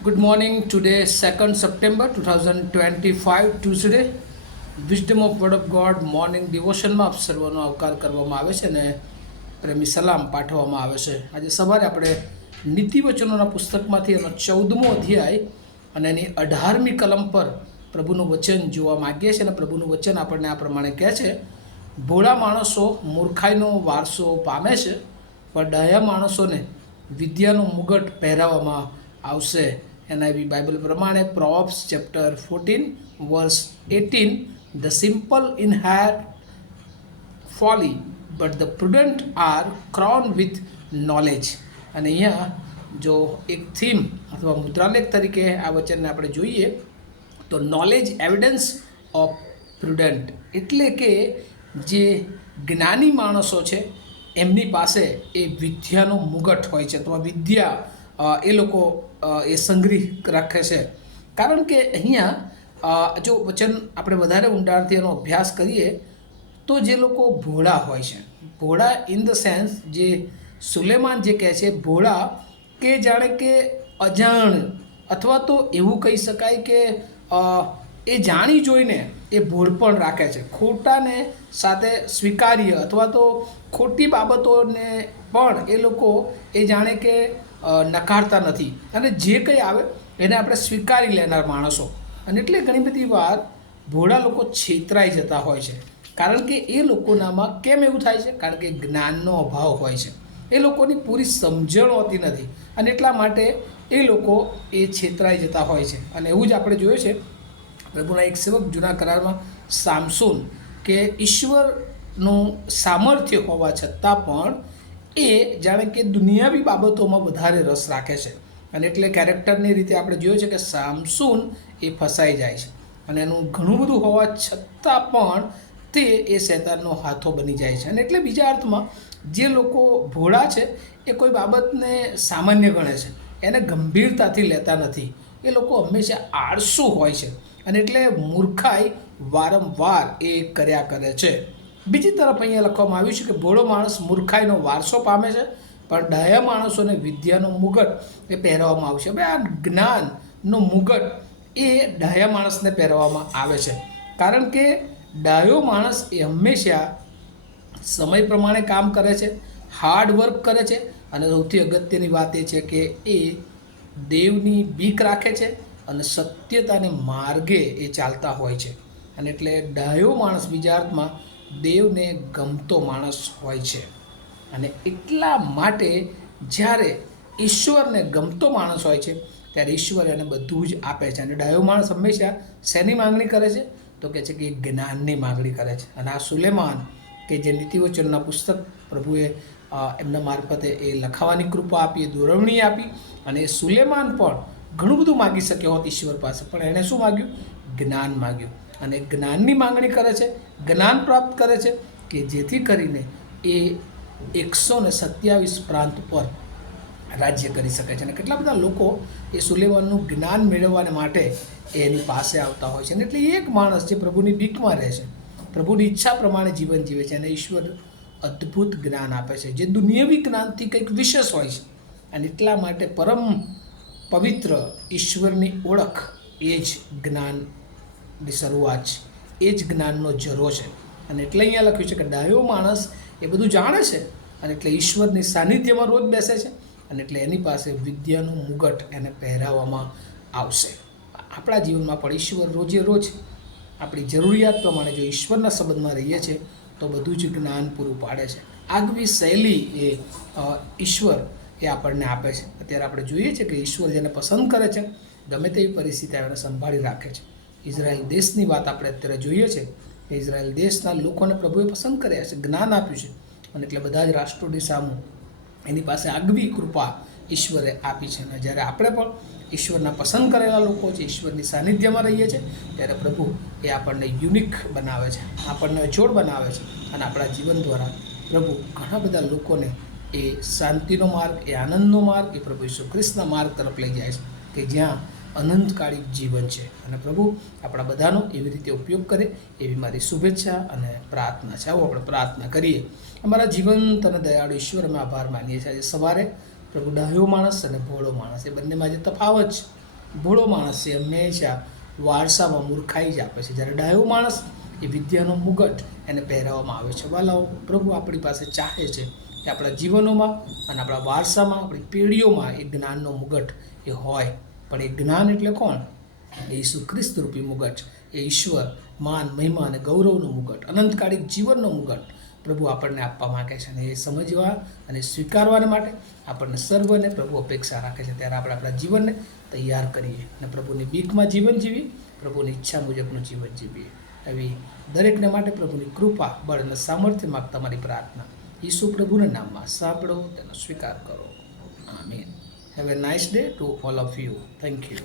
Good morning. Today, 2nd September 2025, Tuesday. Wisdom of word of God morning ડિવોશનમાં આપ સર્વનો આવકાર કરવામાં આવે છે અને પ્રેમી સલામ પાઠવવામાં આવે છે. આજે સવારે આપણે નીતિવચનોના પુસ્તકમાંથી એનો 14મો અધ્યાય અને એની 18મી કલમ પર પ્રભુનું વચન જોવા માગીએ છીએ અને પ્રભુનું વચન આપણને આ પ્રમાણે કહે છે: ભોળા માણસો મૂર્ખાઈનો વારસો પામે છે, પણ ડાયા માણસોને વિદ્યાનો મુગટ પહેરાવવામાં આવશે. એનઆઈવી બાઇબલ પ્રમાણે પ્રોવ્સ chapter 14 વર્સ 18, the simple inherit folly, but the prudent are crowned with knowledge. અને અહીંયા જો એક થીમ અથવા મુદ્રાલેખ તરીકે આ વચનને આપણે જોઈએ તો નોલેજ એવિડન્સ ઓફ પ્રુડન્ટ, એટલે કે જે જ્ઞાની માણસો છે એમની પાસે એ વિદ્યાનો મુગટ હોય છે, અથવા વિદ્યા એ લોકો એ સંગ્રહ રાખે છે. કારણ કે અહીંયા જો વચન આપણે વધારે ઊંડાણથી એનો અભ્યાસ કરીએ તો જે લોકો ભોળા હોય છે, ભોળા ઇન ધ સેન્સ જે સુલેમાન જે કહે છે ભોળા, કે જાણે કે અજાણ, અથવા તો એવું કહી શકાય કે એ જાણી જોઈને એ ભોળપણ રાખે છે, ખોટાને સાથે સ્વીકાર્ય અથવા તો ખોટી બાબતોને પણ એ લોકો એ જાણે કે નકારતા નથી, અને જે કંઈ આવે એને આપણે સ્વીકારી લેનાર માણસો. અને એટલે ઘણી બધી વાર ભોળા લોકો છેતરાઈ જતા હોય છે. કારણ કે એ લોકોનામાં કેમ એવું થાય છે? કારણ કે જ્ઞાનનો અભાવ હોય છે, એ લોકોની પૂરી સમજણ હોતી નથી, અને એટલા માટે એ લોકો એ છેતરાઈ જતા હોય છે. અને એવું જ આપણે જોયું છે પ્રભુના એક સેવક જૂના કરારમાં સામસૂન, કે ઈશ્વરનું સામર્થ્ય હોવા છતાં પણ એ જાણે કે દુનિયાવી બાબતોમાં વધારે રસ રાખે છે. અને એટલે કેરેક્ટરની રીતે આપણે જોયું છે કે સામસૂન એ ફસાઈ જાય છે, અને એનું ઘણું બધું હોવા છતાં પણ તે એ શૈતાનનો હાથો બની જાય છે. અને એટલે બીજા અર્થમાં જે લોકો ભોળા છે એ કોઈ બાબતને સામાન્ય ગણે છે, એને ગંભીરતાથી લેતા નથી. એ લોકો હંમેશા આળસુ હોય છે, અને એટલે મૂર્ખાઈ વારંવાર એ કર્યા કરે છે. બીજી તરફ અહીંયા લખવામાં આવ્યું છે કે ભોળો માણસ મૂર્ખાઈનો વારસો પામે છે, પણ ડાયા માણસોને વિદ્યાનો મુગટ એ પહેરવામાં આવશે. હવે આ જ્ઞાનનો મુગટ એ ડાયા માણસને પહેરવામાં આવે છે, કારણ કે ડાયો માણસ એ હંમેશા સમય પ્રમાણે કામ કરે છે, હાર્ડ વર્ક કરે છે, અને સૌથી અગત્યની વાત એ છે કે એ દેવની બીક રાખે છે અને સત્યતાને માર્ગે એ ચાલતા હોય છે. અને એટલે ડાયો માણસ બીજા અર્થમાં દેવને ગમતો માણસ હોય છે. અને એટલા માટે જ્યારે ઈશ્વરને ગમતો માણસ હોય છે ત્યારે ઈશ્વર એને બધું જ આપે છે. અને ડાયો માણસ હંમેશા શેની માંગણી કરે છે? તો કહે છે કે જ્ઞાનની માંગણી કરે છે. અને આ સુલેમાન કે જે નીતિવચનના પુસ્તક પ્રભુએ એમના મારફતે એ લખાવાની કૃપા આપી, એ દોરવણી આપી, અને એ સુલેમાન પણ ઘણું બધું માગી શક્યો હોત ઈશ્વર પાસે, પણ એણે શું માગ્યું? જ્ઞાન માગ્યું. અને જ્ઞાનની માંગણી કરે છે, જ્ઞાન પ્રાપ્ત કરે છે, કે જેથી કરીને એ 127 પ્રાંત પર રાજ્ય કરી શકે છે. અને કેટલા બધા લોકો એ સુલેમાનનું જ્ઞાન મેળવવાને માટે એની પાસે આવતા હોય છે. અને એટલે એક માણસ જે પ્રભુની બીકમાં રહે છે, પ્રભુની ઈચ્છા પ્રમાણે જીવન જીવે છે, અને ઈશ્વર અદ્ભુત જ્ઞાન આપે છે જે દુનિયાવી જ્ઞાનથી કંઈક વિશેષ હોય છે. અને એટલા માટે પરમ પવિત્ર ઈશ્વરની ઓળખ એ જ જ્ઞાનની શરૂઆત છે, એ જ જ્ઞાનનો જરો છે. અને એટલે અહીંયા લખ્યું છે કે ડાયો માણસ એ બધું જાણે છે, અને એટલે ઈશ્વરની સાનિધ્યમાં રોજ બેસે છે, અને એટલે એની પાસે વિદ્યાનું મુગટ એને પહેરાવવામાં આવશે. આપણા જીવનમાં પણ ઈશ્વર રોજે રોજ આપણી જરૂરિયાત પ્રમાણે જો ઈશ્વરના સંબંધમાં રહીએ છીએ તો બધું જ જ્ઞાન પૂરું પાડે છે. આગવી શૈલી એ ઈશ્વર એ આપણને આપે છે. અત્યારે આપણે જોઈએ છીએ કે ઈશ્વર જેને પસંદ કરે છે ગમે તેવી પરિસ્થિતિ એને સંભાળી રાખે છે. ઇઝરાયલ દેશની વાત આપણે અત્યારે જોઈએ છીએ કે ઇઝરાયલ દેશના લોકોને પ્રભુએ પસંદ કર્યા છે, જ્ઞાન આપ્યું છે, અને એટલે બધા જ રાષ્ટ્રોની સામું એની પાસે આગવી કૃપા ઈશ્વરે આપી છે. અને જ્યારે આપણે પણ ઈશ્વરના પસંદ કરેલા લોકો છે, ઈશ્વરની સાનિધ્યમાં રહીએ છીએ, ત્યારે પ્રભુ એ આપણને યુનિક બનાવે છે, આપણને અજોડ બનાવે છે, અને આપણા જીવન દ્વારા પ્રભુ ઘણા બધા લોકોને એ શાંતિનો માર્ગ, એ આનંદનો માર્ગ, એ પ્રભુ ઈસુ ખ્રિસ્તના માર્ગ તરફ લઈ જાય છે, કે જ્યાં અનંતકાળી જીવન છે. અને પ્રભુ આપણા બધાનો એવી રીતે ઉપયોગ કરે એવી મારી શુભેચ્છા અને પ્રાર્થના છે. આવો આપણે પ્રાર્થના કરીએ. અમારા જીવંત અને દયાળુ ઈશ્વર અમે આભાર માનીએ છીએ આજે સવારે પ્રભુ ડાયો માણસ અને ભોળો માણસ એ બંનેમાં જે તફાવત છે ભોળો માણસ છે હંમેશા વારસામાં મૂર્ખાઈ જ આપે છે, જ્યારે ડાયો માણસ એ વિદ્યાનો મુગટ એને પહેરાવવામાં આવે છે. વાલાઓ, પ્રભુ આપણી પાસે ચાહે છે કે આપણા જીવનોમાં અને આપણા વારસામાં, આપણી પેઢીઓમાં એ જ્ઞાનનો મુગટ એ હોય. પણ એ જ્ઞાન એટલે કોણ? એ ઈસુ ખ્રિસ્ત રૂપી મુગટ, એ ઈશ્વર, માન, મહિમા અને ગૌરવનો મુગટ, અનંતકાળિક જીવનનો મુગટ પ્રભુ આપણને આપવા માગે છે. અને એ સમજવા અને સ્વીકારવા માટે આપણને સર્વને પ્રભુ અપેક્ષા રાખે છે. ત્યારે આપણે આપણા જીવનને તૈયાર કરીએ અને પ્રભુની બીકમાં જીવન જીવીએ, પ્રભુની ઈચ્છા મુજબનું જીવન જીવીએ. એવી દરેકને માટે પ્રભુની કૃપા, બળ અને સામર્થ્ય માગતા મારી પ્રાર્થના ઈસુ પ્રભુના નામમાં સાંભળો, તેનો સ્વીકાર કરો. આમીન. Have a nice day to all of you. Thank you.